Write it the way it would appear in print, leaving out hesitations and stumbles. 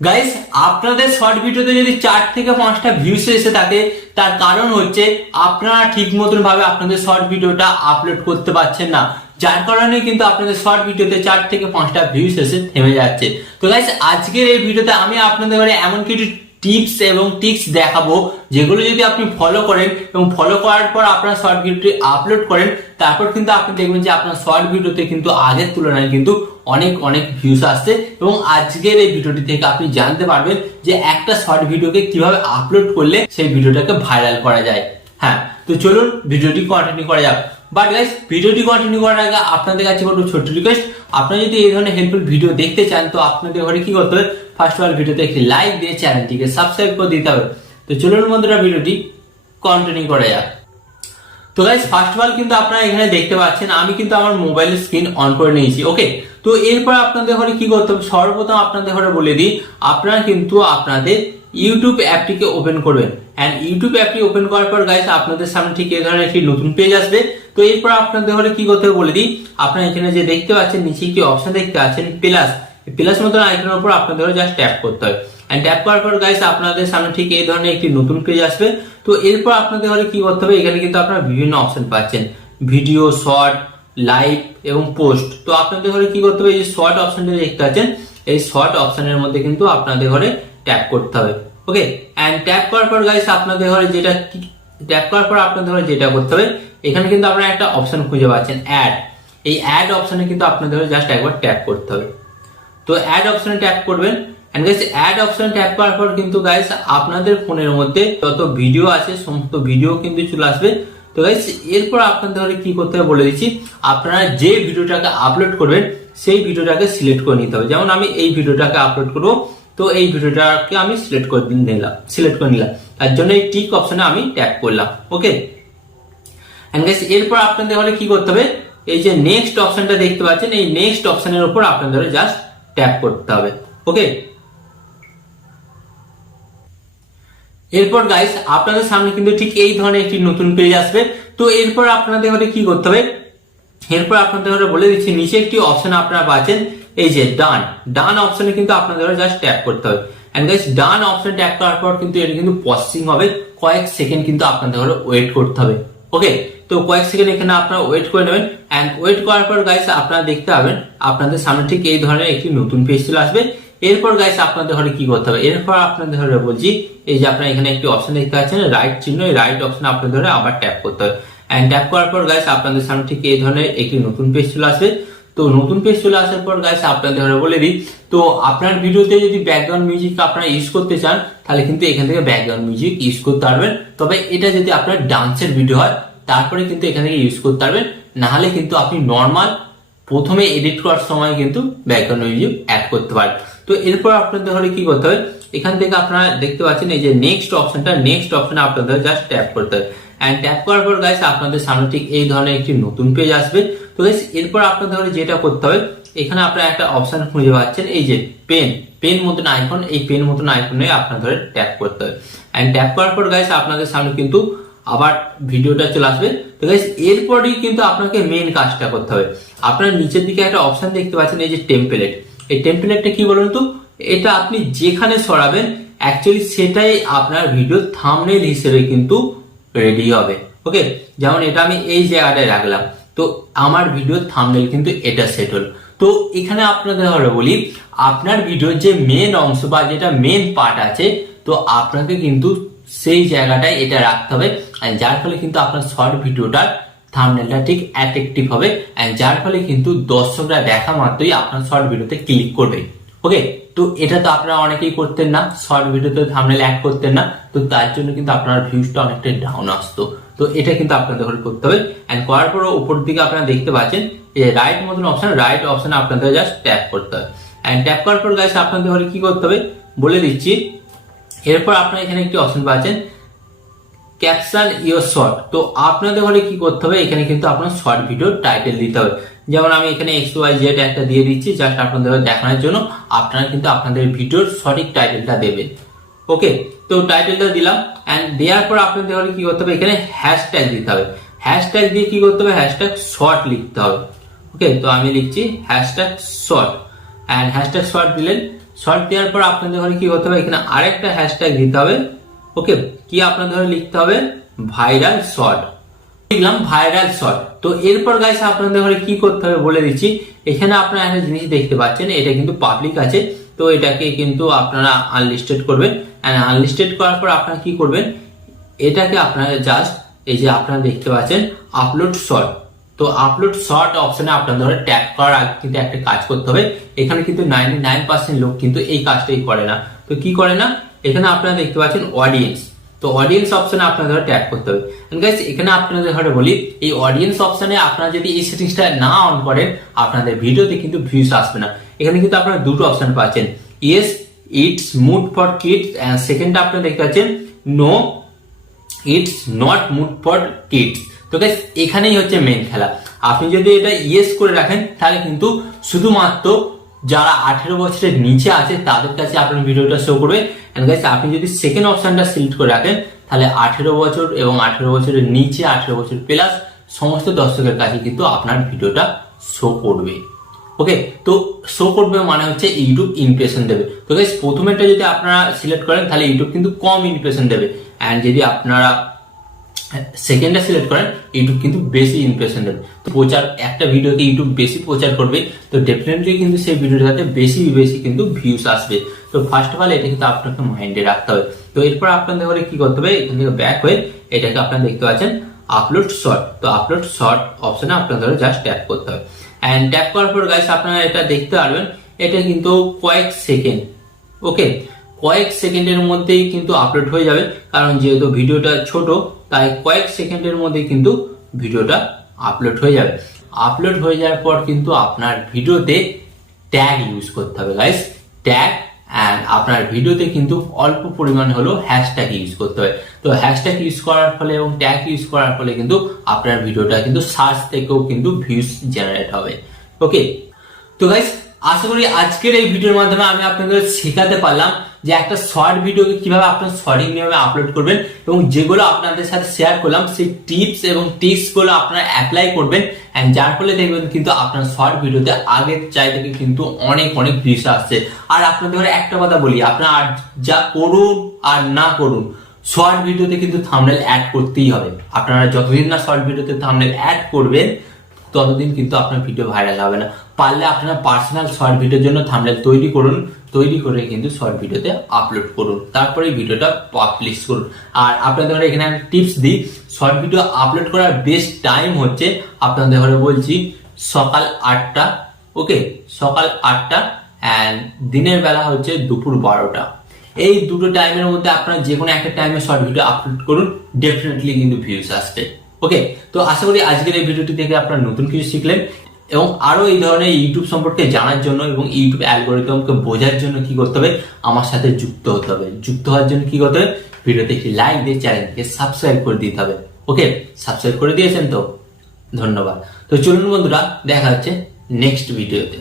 Guys, আপনাদের short ভিডিওতে যদি 4 থেকে 5টা ভিউস এসে থাকে, তার কারণ হচ্ছে আপনারা ঠিক মতন ভাবে আপনাদের শর্ট ভিডিওটা আপলোড করতে পারছেন না, যার কারণে কিন্তু আপনাদের শর্ট ভিডিওতে 4 থেকে 5টা ভিউস এসে থেমে যাচ্ছে। তো গাইস, আজকের এই ভিডিওতে আমি আপনাদের এমন কিছু টিপস এবং ট্রিক্স দেখাবো, যেগুলো যদি আপনি ফলো করেন এবং ফলো করার পর আপনার শর্ট ভিডিওটি আপলোড করেন, তারপর কিন্তু আপনি দেখবেন যে আপনার শর্ট ভিডিওতে কিন্তু আগের তুলনায় কিন্তু অনেক অনেক ভিউস আসছে। এবং আজকের এই ভিডিওটি থেকে আপনি জানতে পারবেন যে একটা শর্ট ভিডিওকে কিভাবে আপলোড করলে সেই ভিডিওটাকে ভাইরাল করা যায়। হ্যাঁ, তো চলুন ভিডিওটি কন্টিনিউ করা যাক। বাট গাইস, ভিডিওটি কন্টিনিউ করার আগে আপনাদের কাছে একটু ছোট্ট রিকোয়েস্ট, আপনারা যদি এই ধরনের হেল্পফুল ভিডিও দেখতে চান, তো আপনাদের ঘরে কি করতে হবে, ফার্স্ট অফ অল ভিডিওতে একটি লাইক দিয়ে চ্যানেলটিকে সাবস্ক্রাইব করে দিতে হবে। তো চলুন বন্ধুরা, ভিডিওটি কন্টিনিউ করা যাক। তো গাইস, ফার্স্ট অফ অল কিন্তু আপনারা এখানে দেখতে পাচ্ছেন আমি কিন্তু আমার মোবাইলের স্ক্রিন অন করে নিয়েছি। ওকে, তো এরপর আপনাদের ঘরে কি করতে হবে, সর্বপ্রথম আপনাদের ঘরে বলে দিই, আপনারা কিন্তু আপনাদের ইউটিউব অ্যাপটিকে ওপেন করবেন। এন্ড ইউটিউব অ্যাপটি ওপেন করার পর গাইস, আপনাদের সামনে ঠিক এই ধরনের একটি নতুন পেজ আসবে। তো এরপর আপনাদের ঘরে কি করতে হবে বলে দিই, আপনারা এখানে যে দেখতে পাচ্ছেন নিচে একটি অপশন দেখতে পাচ্ছেন প্লাস, প্লাস মতন আইকনের উপর আপনাদের ঘরে জাস্ট ট্যাপ করতে হবে। এন্ড ট্যাপ করার পর গাইস, আপনাদের সামনে ঠিক এই ধরনের একটি নতুন পেজ আসবে। তো এরপর আপনাদের ঘরে কি করতে হবে, এখানে কিন্তু আপনারা বিভিন্ন অপশন পাচ্ছেন, ভিডিও, শর্ট, লাইভ এবং পোস্ট। তো আপনাদের ঘরে কি করতে হবে, এই যে শর্ট অপশনটা দেখতে পাচ্ছেন, এই শর্ট অপশনের মধ্যে কিন্তু আপনাদের ঘরে ট্যাপ করতে হবে। ওকে, এন্ড ট্যাপ করার পর গাইস, আপনাদের ঘরে যেটা ট্যাপ করার পর আপনাদের ঘরে যেটা করতে হবে, এখানে কিন্তু আপনারা একটা অপশন খুঁজে পাচ্ছেন অ্যাড। এই অ্যাড অপশনে কিন্তু আপনাদের ঘরে জাস্ট একবার ট্যাপ করতে হবে। তো অ্যাড অপশনে ট্যাপ করবেন। এন্ড গাইস, অ্যাড অপশনে ট্যাপ করার পর কিন্তু গাইস, আপনাদের ফোনের মধ্যে যত ভিডিও আছে সমস্ত ভিডিও কিন্তু চলে আসবে। তো গাইস, এরপর আপনাদের ঘরে কি করতে হবে বলে দিচ্ছি, আপনারা যে ভিডিওটাকে আপলোড করবেন সেই ভিডিওটাকে সিলেক্ট করে নিতে হবে। যেমন আমি এই ভিডিওটাকে আপলোড করবো, তো এই ভিডিওটাকে আমি সিলেক্ট করে নিলাম। তার জন্য এই টিক অপশনে আমি ট্যাপ করলাম। ওকে, এন্ড গাইস, এরপর আপনাদের ঘরে কি করতে হবে, এই যে নেক্সট অপশনটা দেখতে পাচ্ছেন, এই নেক্সট অপশনের উপর আপনাদের জাস্ট ট্যাপ করতে হবে। ওকে, এরপর গাইস, আপনাদের সামনে কিন্তু ঠিক এই ধরনের একটি নতুন পেজ আসবে। তো এরপর আপনাদের ঘরে কি করতে হবে, এরপর আপনাদের ঘরে বলে দিচ্ছি, নিচে একটি অপশন আপনারা পাচ্ছেন, এই যে ডান অপশনে কিন্তু আপনাদের ঘরে জাস্ট ট্যাপ করতে হবে। And guys, done option tap করার পর কিন্তু এটা কিন্তু প্রসেসিং হবে, কয়েক সেকেন্ড কিন্তু আপনাদের ঘরে ওয়েট করতে হবে। ওকে, তো কয়েক সেকেন্ড এখানে আপনারা ওয়েট করে নেবেন। এন্ড ওয়েট করার পর গাইস, আপনারা দেখতে পাবেন আপনাদের সামনে ঠিক এই ধরনের একটি নতুন পেজ চলে আসবে। এরপর গাইস, আপনাদের ঘরে কি করতে হবে, এরপর আপনাদের ঘরে বলছি, এই যে আপনারা এখানে একটি অপশন দেখতে পাচ্ছেন রাইট চিহ্ন, এই রাইট অপশন আপনাদের ঘরে আবার ট্যাপ করতে হবে। এন্ড ট্যাপ করার পর গাইস, আপনাদের সামনে ঠিক এই ধরনের একটি নতুন পেজ চলে আসবে। তো নতুন পেজ চলে আসার পর গাইস, আপনাদের ঘরে বলে দিই, তো আপনার ভিডিওতে যদি ব্যাকগ্রাউন্ড মিউজিক আপনারা ইউজ করতে চান, তাহলে কিন্তু এখান থেকে ব্যাকগ্রাউন্ড মিউজিক ইউজ করতে পারবেন। তবে এটা যদি আপনার ডান্সের ভিডিও হয়, তারপরে কিন্তু এখান থেকে ইউজ করতে পারবেন, না হলে কিন্তু আপনি নর্মাল প্রথমে এডিট করার সময় কিন্তু ব্যাকগ্রাউন্ড মিউজিক অ্যাড করতে পারেন। তো এরপর আপনাদের ঘরে কি করতে হবে, এখান থেকে আপনারা দেখতে পাচ্ছেন এই যে নেক্সট অপশনে আপনাদের জাস্ট ট্যাপ করতে হবে। এন্ড ট্যাপ করার পর গাইস, আপনাদের সামনে ঠিক এই ধরনের একটি নতুন পেজ আসবে। তো গাইস, এরপর আপনাদের ঘরে যেটা করতে হবে, এখানে আপনারা একটা অপশন খুঁজে পাচ্ছেন, এই যে পেন মতন আইকন, এই পেন মতন আইকনে আপনাদের ট্যাপ করতে হবে। এন্ড ট্যাপ করার পর গাইস, আপনাদের সামনে কিন্তু আবার ভিডিওটা চলে আসবে। তো গাইস, এরপরই কিন্তু আপনাকে মেইন কাজটা করতে হবে। আপনারা নিচের দিকে একটা অপশন দেখতে পাচ্ছেন, এই যে টেমপ্লেট। এই টেমপ্লেটটা কি বলুন তো, এটা আপনি যেখানে সরাবেন অ্যাকচুয়ালি সেটাই আপনার ভিডিও থাম্বনেল হিসেবে কিন্তু রেডি হবে। ওকে, যেমন এটা আমি এই জায়গাটায় রাখলাম, তো আমার ভিডিও থাম্বনেল কিন্তু এটা সেট হল। তো এখানে আপনাদের ধরে বলি, আপনার ভিডিওর যে মেন অংশ বা যেটা মেন পার্ট আছে, তো আপনাকে কিন্তু সেই জায়গাটায় এটা রাখতে হবে, যার ফলে কিন্তু আপনার শর্ট ভিডিওটার থাম্বনেলটা ঠিক অ্যাট্রাকটিভ হবে, যার ফলে কিন্তু দর্শকরা দেখা মাত্রই আপনার শর্ট ভিডিওতে ক্লিক করবে। ওকে, তো এটা তো আপনারা অনেকেই করতেন না, শর্ট ভিডিওতে থাম্বনেল অ্যাড করতেন না, তো তার জন্য কিন্তু আপনার ভিউজটা অনেকটা ডাউন আসতো। তো এটা কিন্তু আপনাদের করতে হবে। এন্ড করার পর উপর দিকে আপনারা দেখতে পাচ্ছেন এই রাইট মতন অপশন, রাইট অপশনে আপনাদের জাস্ট ট্যাপ করতে হবে। এন্ড ট্যাপ করার পর গাইস, আপনাদের ঘরে কি করতে হবে বলে দিচ্ছি, এরপর আপনারা এখানে একটি অপশন পাচ্ছেন ক্যাপশন ইওর শর্ট। তো আপনাদের ঘরে কি করতে হবে, এখানে কিন্তু আপনার শর্ট ভিডিও টাইটেল দিতে হবে। যেমন আমি এখানে XYZ একটা দিয়ে দিচ্ছি জাস্ট আপনাদের দেখানোর জন্য, আপনারা কিন্তু আপনাদের ভিডিওর সঠিক টাইটেলটা দেবেন। ওকে, তো টাইটেলটা দিলাম। এন্ড দেওয়ার পর আপনাদের ঘরে কি করতে হবে, এখানে হ্যাশট্যাগ দিতে হবে। হ্যাশট্যাগ দিয়ে কি করতে হবে, হ্যাশট্যাগ শর্ট লিখতে হবে। ওকে, তো আমি লিখছি hashtag short. And hashtag short দিলেন। শর্ট দেওয়ার পর আপনাদের ঘরে কি করতে হবে, এখানে আরেকটা হ্যাশট্যাগ দিতে হবে। ওকে, কি আপনাদের ঘরে লিখতে হবে, ভাইরাল শর্ট, লিখলাম ভাইরাল শর্ট। তো এরপর গাইস আপনাদের ঘরে কি করতে হবে বলে দিচ্ছি। এখানে আপনারা একটা জিনিস দেখতে পাচ্ছেন, এটা কিন্তু পাবলিক আছে, তো এটাকে কিন্তু আপনারা আনলিস্টেড করবেন। এন্ড আনলিস্টেড করার পর আপনারা কি করবেন, এটাকে আপনারা জাস্ট এই যে আপনারা দেখতে পাচ্ছেন আপলোড শর্ট, তো আপলোড শর্ট অপশনে আপনাদের ট্যাগ করার আগে কিন্তু একটা কাজ করতে হবে। এখানে কিন্তু 99% লোক কিন্তু এই কাজটাই করে না। তো কি করে না, এখানে আপনারা দেখতে পাচ্ছেন অডিয়েন্স, তো অডিয়েন্স অপশনে আপনাদের ট্যাগ করতে হবে। গাইস এখানে আপনাদের ঘরে বলি, এই অডিয়েন্স অপশনে আপনারা যদি এই সেটিংসটা না অন করেন, আপনাদের ভিডিওতে কিন্তু ভিউজ আসবে না। এখানে কিন্তু আপনারা দুটো অপশন পাচ্ছেন, yes it's mood for kids, and second আপনারা দেখতে পাচ্ছেন no it's not mood for kids. তো গাইস এখানেই হচ্ছে মেন খেলা। আপনি যদি এটা ইয়েস করে রাখেন, তাহলে কিন্তু শুধুমাত্র যারা 18 বছরের নিচে আছে তাদের কাছে আপনার ভিডিওটা শো করবে। এন্ড গাইস আপনি যদি সেকেন্ড অপশনটা সিলেক্ট করে রাখেন, তাহলে 18 বছর এবং 18 বছরের নিচে 18 বছর প্লাস সমস্ত দর্শকের কাছে কিন্তু আপনার ভিডিওটা শো করবে। ওকে, তো শো করবে মানে হচ্ছে ইউটিউব ইমপ্রেশন দেবে। তো গাইস প্রথমেটা যদি আপনারা সিলেক্ট করেন, তাহলে ইউটিউব কিন্তু কম ইমপ্রেশন দেবে, এন্ড যদি আপনারা সেকেন্ডটা সিলেক্ট করেন, ইউটিউব কিন্তু বেশি ইমপ্রেশন দেবে। তো প্রচার, একটা ভিডিওকে ইউটিউব বেশি প্রচার করবে, তো ডেফিনেটলি কিন্তু সেই ভিডিওটাতে বেশি কিন্তু ভিউজ আসবে। তো ফার্স্ট অফ অল এটা কিন্তু আপনাকে মাইন্ডে রাখতে হবে। তো এরপর আপনাদের ঘরে কি করতে হবে, এখান থেকে ব্যাক হয়ে এটাকে আপনারা দেখতে পাচ্ছেন আপলোড শর্ট, তো আপলোড শর্ট অপশনে আপনাদের জাস্ট ট্যাপ করতে হবে। এন্ড ট্যাপ করার পর গাইস আপনারা এটা দেখতে পারবেন, এটা কিন্তু কয়েক সেকেন্ড, ওকে কয়েক সেকেন্ডের মধ্যেই কিন্তু আপলোড হয়ে যাবে। কারণ যেহেতু ভিডিওটা ছোট, তাই কয়েক সেকেন্ডের মধ্যে কিন্তু ভিডিওটা আপলোড হয়ে যাবে। আপলোড হয়ে যাওয়ার পর কিন্তু আপনার ভিডিওতে ট্যাগ ইউজ করতে হবে গাইস, ট্যাগ, এন্ড আপনার ভিডিওতে কিন্তু অল্প পরিমাণ হলেও হ্যাশট্যাগ ইউজ করতে হবে। তো হ্যাশট্যাগ ইউজ করার ফলে এবং ট্যাগ ইউজ করার ফলে কিন্তু আপনার ভিডিওটা কিন্তু সার্চ থেকেও কিন্তু ভিউজ জেনারেট হবে। ওকে, তো গাইস আশা করি আজকের এই ভিডিওর মাধ্যমে আমি আপনাদের শেখাতে পারলাম যে একটা শর্ট ভিডিওকে কিভাবে আপনার সঠিক নিয়মে আপলোড করবেন, এবং যেগুলো আপনাদের সাথে শেয়ার করলাম সেই টিপস এবং ট্রিক্স গুলো আপনারা অ্যাপ্লাই করবেন, এন্ড যার ফলে দেখবেন কিন্তু আপনার শর্ট ভিডিওতে আগের চাইতে কিন্তু অনেক ভিউজ আসছে। আর আপনাদের একটা কথা বলি, আপনারা যা করুন আর না করুন, শর্ট ভিডিওতে কিন্তু থাম্বনেল অ্যাড করতেই হবে। আপনারা যতদিন না শর্ট ভিডিওতে থাম্বনেল অ্যাড করবেন, ততদিন কিন্তু আপনার ভিডিও ভাইরাল হবে না। পারলে আপনারা পার্সোনাল শর্ট ভিডিওর জন্য থাম্বনেল তৈরি করুন, তৈরি করে কিন্তু শর্ট ভিডিওতে আপলোড করুন, তারপরে ভিডিওটা পাবলিশ করুন। আর আপনাদের এখানে একটা টিপস দিই, শর্ট ভিডিও আপলোড করার বেস্ট টাইম হচ্ছে আপনাদের ঘরে বলছি সকাল 8টা, ওকে সকাল 8টা, এন্ড দিনের বেলা হচ্ছে দুপুর 12টা। এই দুটো টাইমের মধ্যে আপনারা যে কোনো একটা টাইমে শর্ট ভিডিও আপলোড করুন, ডেফিনেটলি কিন্তু ভিউজ আসবে। ওকে, তো আশা করি আজকের এই ভিডিওটি থেকে আপনারা নতুন কিছু শিখলেন, এবং আরো এই ধরনের ইউটিউব সম্পর্কে জানার জন্য এবং ইউটিউব অ্যালগরিদমকে বোঝার জন্য কি করতে হবে, আমার সাথে যুক্ত হতে হবে। যুক্ত হওয়ার জন্য কি করতে হবে, ভিডিওতে একটি লাইক দিয়ে চ্যানেলকে সাবস্ক্রাইব করে দিতে হবে। ওকে, সাবস্ক্রাইব করে দিয়েছেন তো, ধন্যবাদ। তো চলুন বন্ধুরা, দেখা হচ্ছে নেক্সট ভিডিওতে।